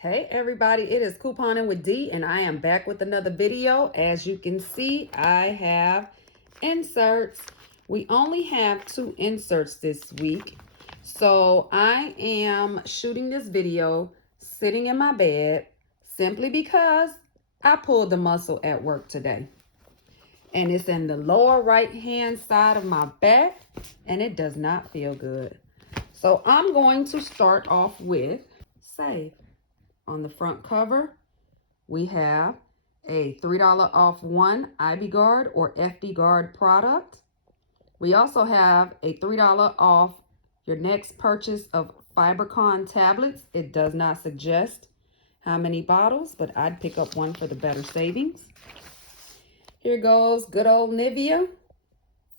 Hey everybody, it is Couponing with D and I am back with another video. As you can see, I have inserts. We only have 2 inserts this week. So I am shooting this video sitting in my bed simply because I pulled the muscle at work today. And it's in the lower right hand side of my back and it does not feel good. So I'm going to start off with save. On the front cover, we have a $3 off 1 IB Guard or FD Guard product. We also have a $3 off your next purchase of FiberCon tablets. It does not suggest how many bottles, but I'd pick up one for the better savings. Here goes good old Nivea,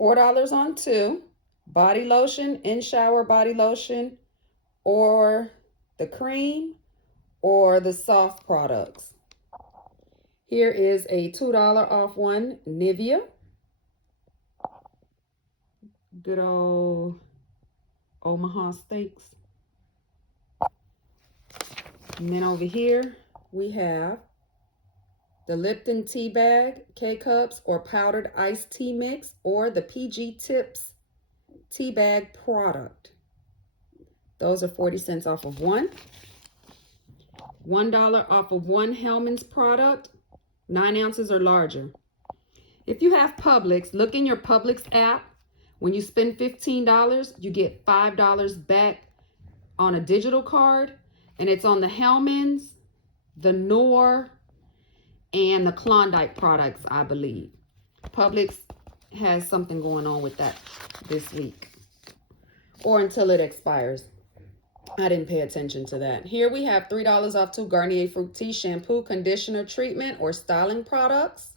$4 on 2. Body lotion, in-shower body lotion, or the cream, or the soft products. Here is a $2 off 1 Nivea. Good old Omaha steaks. And then over here we have the Lipton tea bag, K-Cups, or powdered iced tea mix, or the PG Tips tea bag product. Those are 40 cents off of one. $1 off of 1 Hellmann's product, 9 ounces or larger. If you have Publix, look in your Publix app. When you spend $15, you get $5 back on a digital card, and it's on the Hellmann's, the Knorr, and the Klondike products, I believe. Publix has something going on with that this week, or until it expires. I didn't pay attention to that. Here we have $3 off 2 Garnier Fructis shampoo, conditioner, treatment, or styling products.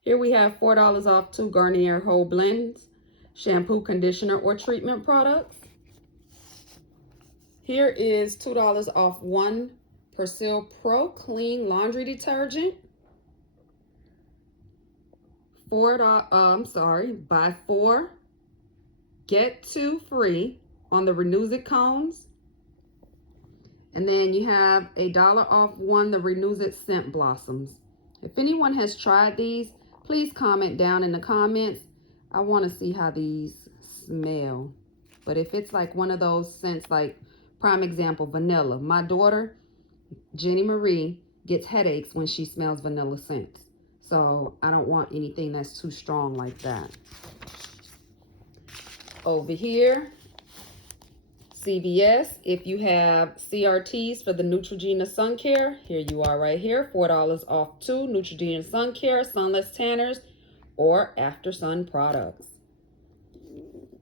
Here we have $4 off 2 Garnier Whole Blends shampoo, conditioner, or treatment products. Here is $2 off 1 Persil Pro Clean Laundry Detergent. Buy 4, get 2 free on the Renews It cones. And then you have a $1 off 1 the Renews It scent blossoms. If anyone has tried these, please comment down in the comments. I want to see how these smell. But if it's like one of those scents, like prime example, vanilla. My daughter, Jenny Marie, gets headaches when she smells vanilla scents. So I don't want anything that's too strong like that. Over here, CVS, if you have CRTs for the Neutrogena Sun Care, here you are right here, $4 off 2 Neutrogena Sun Care, Sunless Tanners, or After Sun products.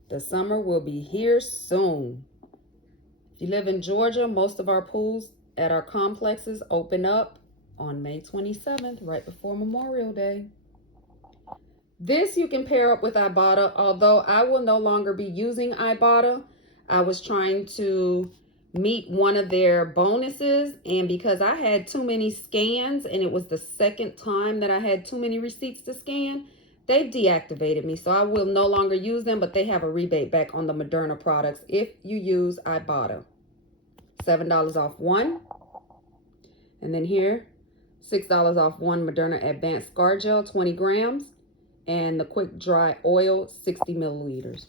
The summer will be here soon. If you live in Georgia, most of our pools at our complexes open up on May 27th, right before Memorial Day. This you can pair up with Ibotta, although I will no longer be using Ibotta. I was trying to meet one of their bonuses, and because I had too many scans and it was the second time that I had too many receipts to scan, they've deactivated me. So I will no longer use them, but they have a rebate back on the Moderna products if you use Ibotta. $7 off 1. And then here, $6 off 1 Moderna Advanced Scar Gel, 20 grams. And the Quick Dry Oil, 60 milliliters.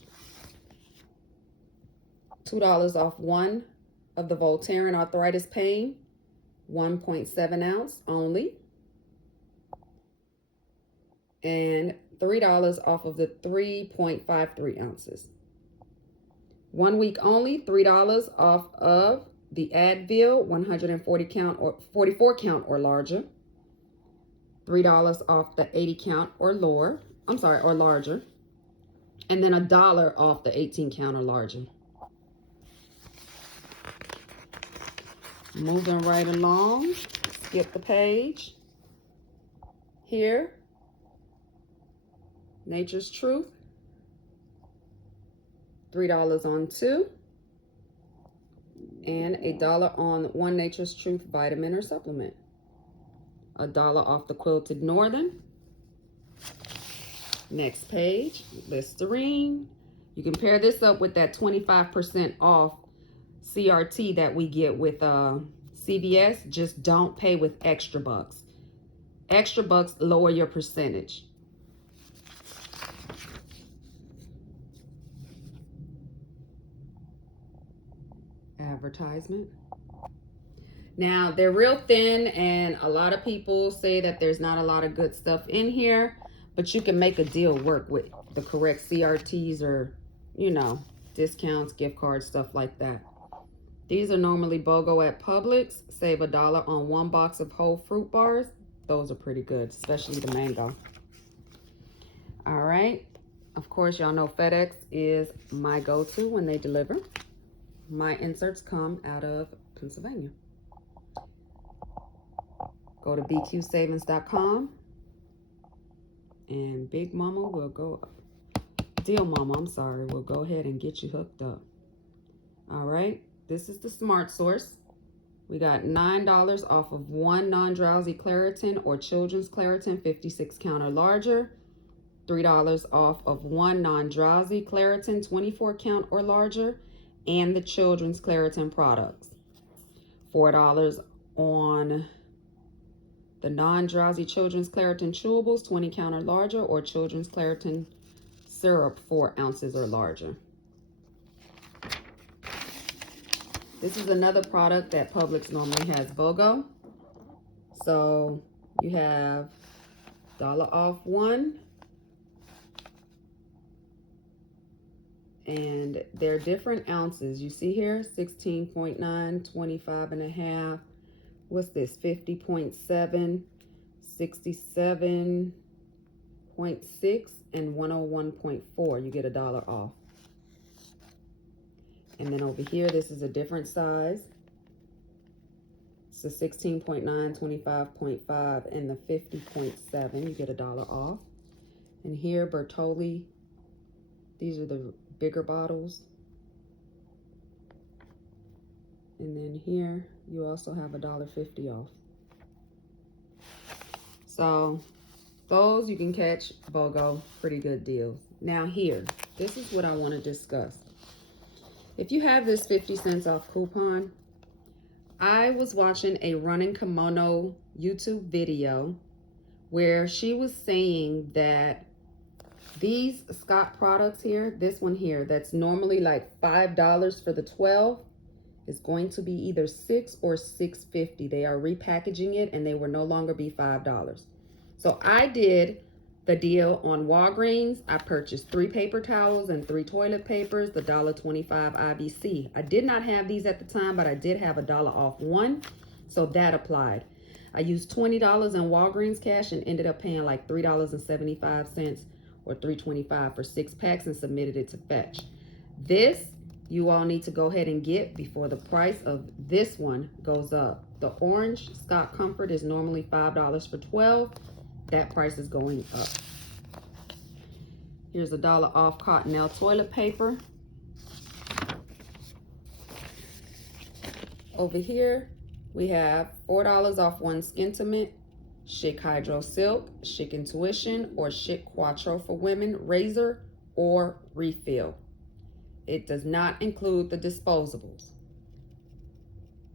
$2 off 1 of the Voltaren Arthritis Pain, 1.7 ounce only. And $3 off of the 3.53 ounces. 1 week only, $3 off of the Advil, 140 count or 44 count or larger. $3 off the 80 count or lower. Or larger. And then $1 off the 18 count or larger. Moving right along, skip the page. Here, Nature's Truth, $3 on 2, and $1 on 1 Nature's Truth vitamin or supplement. $1 off the Quilted Northern. Next page, Listerine. You can pair this up with that 25% off CRT that we get with CVS. Just don't pay with extra bucks. Extra bucks lower your percentage. Advertisement. Now, they're real thin, and a lot of people say that there's not a lot of good stuff in here, but you can make a deal work with the correct CRTs or, you know, discounts, gift cards, stuff like that. These are normally BOGO at Publix. Save $1 on 1 box of whole fruit bars. Those are pretty good, especially the mango. All right. Of course, y'all know FedEx is my go-to when they deliver. My inserts come out of Pennsylvania. Go to bqsavings.com and Big Mama will go, Deal Mama, I'm sorry, will go ahead and get you hooked up. All right, this is the SMARTSOURCE. We got $9 off of 1 non-drowsy Claritin or children's Claritin 56 count or larger. $3 off of 1 non-drowsy Claritin 24 count or larger and the children's Claritin products. $4 on the non-drowsy children's Claritin chewables 20 count or larger or children's Claritin syrup 4 ounces or larger. This is another product that Publix normally has BOGO. So you have $1 off 1. And they're different ounces. You see here, 16.9, 25.5. What's this? 50.7, 67.6, and 101.4. You get $1 off. And then over here, this is a different size. It's the 16.9, 25.5, and the 50.7. You get $1 off. And here, Bertolli. These are the bigger bottles. And then here, you also have $1.50 off. So those you can catch BOGO, pretty good deals. Now here, this is what I want to discuss. If you have this 50 cents off coupon, I was watching a running kimono YouTube video where she was saying that these Scott products here, this one here, that's normally like $5 for the 12, is going to be either $6 or $6.50. They are repackaging it and they will no longer be $5. So I did the deal on Walgreens. I purchased 3 paper towels and 3 toilet papers, the $1.25 IBC. I did not have these at the time, but I did have $1 off 1, so that applied. I used $20 in Walgreens cash and ended up paying like $3.75 or $3.25 for 6 packs and submitted it to Fetch. This you all need to go ahead and get before the price of this one goes up. The orange Scott Comfort is normally $5 for 12. That price is going up. Here's $1 off Cottonelle toilet paper. Over here, we have $4 off 1 Skintimate, Chic Hydro Silk, Chic Intuition, or Chic Quattro for women, razor or refill. It does not include the disposables.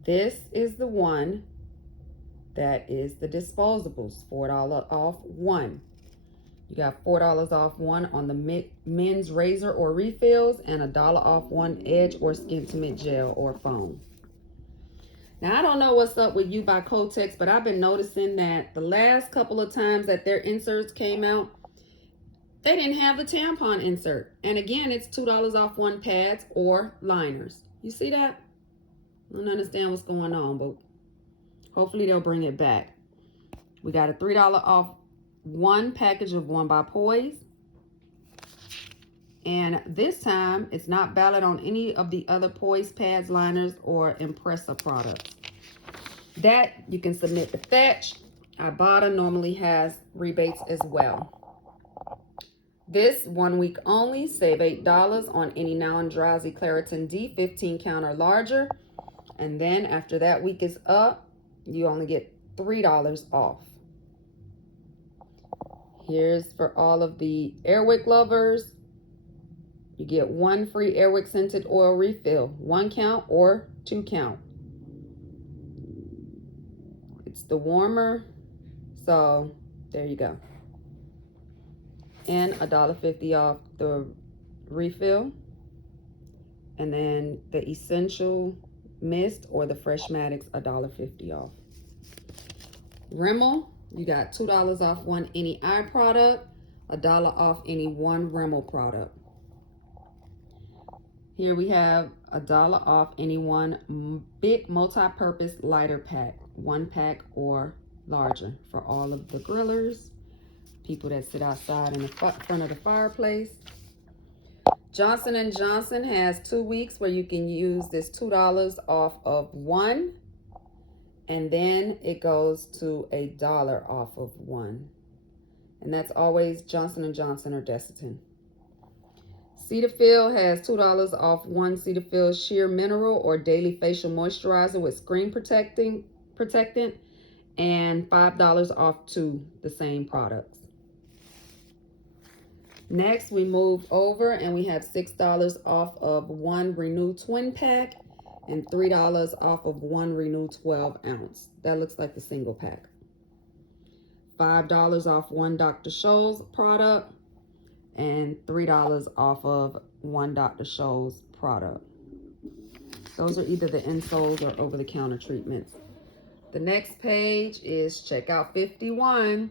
This is the one that is the disposables, $4 off 1. You got $4 off 1 on the men's razor or refills and $1 off 1 Edge or Skintimate gel or foam. Now, I don't know what's up with You by Kotex, but I've been noticing that the last couple of times that their inserts came out, they didn't have the tampon insert. And again, it's $2 off 1 pads or liners. You see that? I don't understand what's going on, but hopefully they'll bring it back. We got a $3 off 1 package of 1 by Poise. And this time, it's not valid on any of the other Poise pads, liners, or Impressa products. That you can submit to Fetch. Ibotta normally has rebates as well. This 1 week only, save $8 on any non-drowsy Claritin D 15 count or larger. And then after that week is up, you only get $3 off. Here's for all of the Airwick lovers. You get 1 free Airwick scented oil refill, 1 count or 2 count. It's the warmer, so there you go. And $1.50 off the refill. And then the Essential Mist or the Freshmatics, $1.50 off. Rimmel, you got $2 off one any eye product, $1 off any one Rimmel product. Here we have $1 off any one big multi-purpose lighter pack, 1 pack or larger for all of the grillers, people that sit outside in the front of the fireplace. Johnson & Johnson has 2 weeks where you can use this $2 off of one, and then it goes to $1 off of one. And that's always Johnson & Johnson or Desitin. Cetaphil has $2 off one Cetaphil Sheer Mineral or Daily Facial Moisturizer with Screen Protectant, and $5 off 2 the same products. Next, we moved over and we have $6 off of one Renew Twin Pack and $3 off of one Renew 12 ounce. That looks like the single pack. $5 off one Dr. Scholl's product and $3 off of one Dr. Scholl's product. Those are either the insoles or over-the-counter treatments. The next page is checkout 51.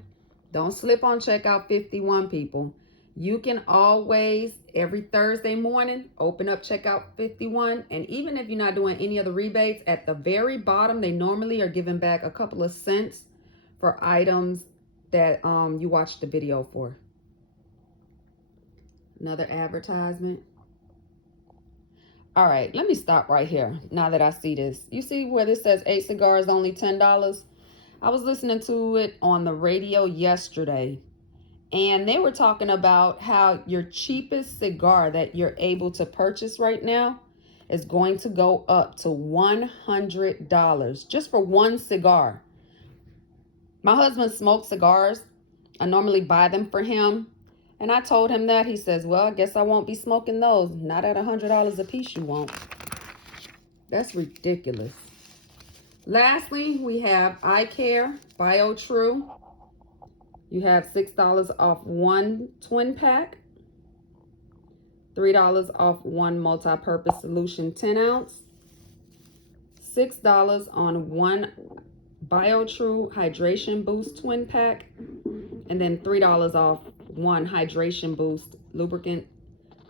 Don't slip on checkout 51, people. You can always, every Thursday morning, open up checkout 51. And even if you're not doing any of the rebates, at the very bottom, they normally are giving back a couple of cents for items that you watched the video for. Another advertisement. All right, let me stop right here now that I see this. You see where this says 8 cigars, only $10? I was listening to it on the radio yesterday, and they were talking about how your cheapest cigar that you're able to purchase right now is going to go up to $100 just for one cigar. My husband smokes cigars. I normally buy them for him. And I told him that. He says, well, I guess I won't be smoking those. Not at $100 a piece, you won't. That's ridiculous. Lastly, we have Eye Care Bio True. You have $6 off one twin pack, $3 off one multi-purpose solution 10 ounce, $6 on one Bio True Hydration Boost twin pack, and then $3 off one Hydration Boost lubricant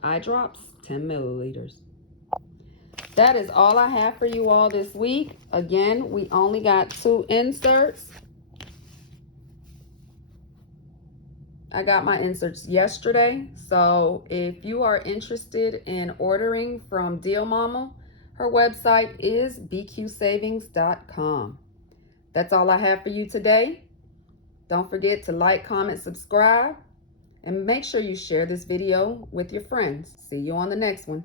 eye drops, 10 milliliters. That is all I have for you all this week. Again, we only got 2 inserts. I got my inserts yesterday, so if you are interested in ordering from Deal Mama, her website is bqsavings.com. That's all I have for you today. Don't forget to like, comment, subscribe, and make sure you share this video with your friends. See you on the next one.